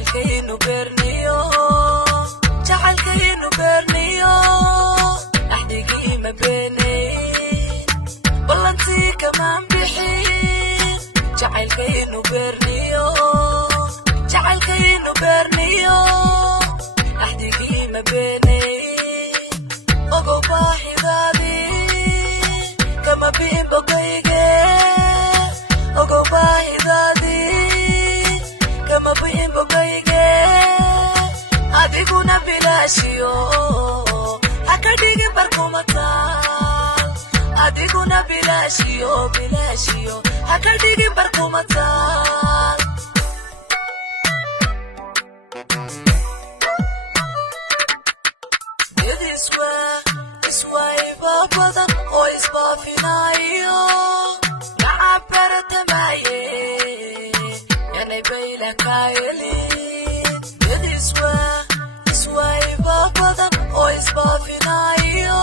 jacaylkaynu beerniyo jacaylkaynu beerniyo axdigii ma beenayn ballantii kamaan bixin jacaylkaynu beerniyo jacaylkaynu beerniyo axdigii ma beenayn ogow baahidaadii kama bi'in bogayge ogow baahidaadii kama bi'in bogayge adiguna bilaashiyo haka dhigin barkumataan adiguna bilaashiyo bilaashiyo haka dhigin barkumataan iswa iba badan oo isbaafinayo nacabaratamaye yanay bayla kaayelin iswa iba badan oo isbaafinayo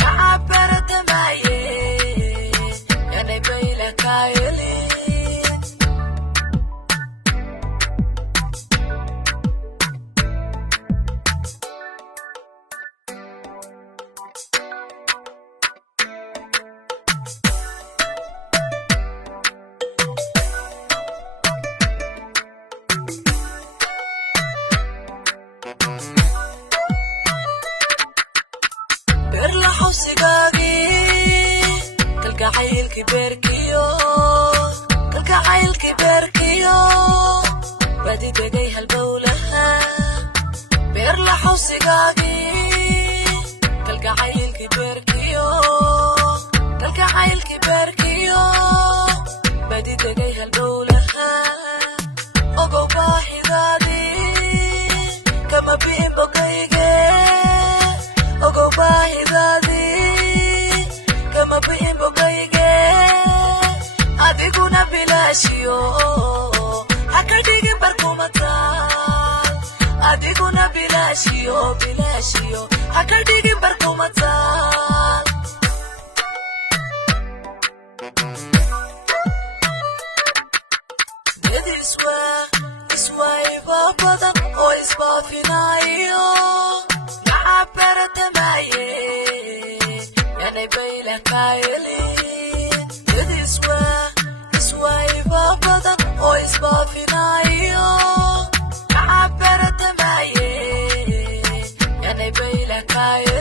nacabaratamaye yanay bayla kaayelin berla xawsigaagi kalgacaylki beerkiyo badi degay halbowlaha berla xawsigaagi kalgacaylki beerkiyo badi degay halbowlaha ogow baahidaadii kama bi'in bogayge ogow baahidaadii kama bi'in bogayge adiguna bilaashiyo haka dhigin barkumataan adiguna bilaashiyo bilaashiyo haka dhigin barkumataan iswa iba badan oo isbaafinayo nacabaratamaye yanay bayla kaayelin iswa iba badan oo isbaafinayo nacabaratamaye yanay bayla kaayelin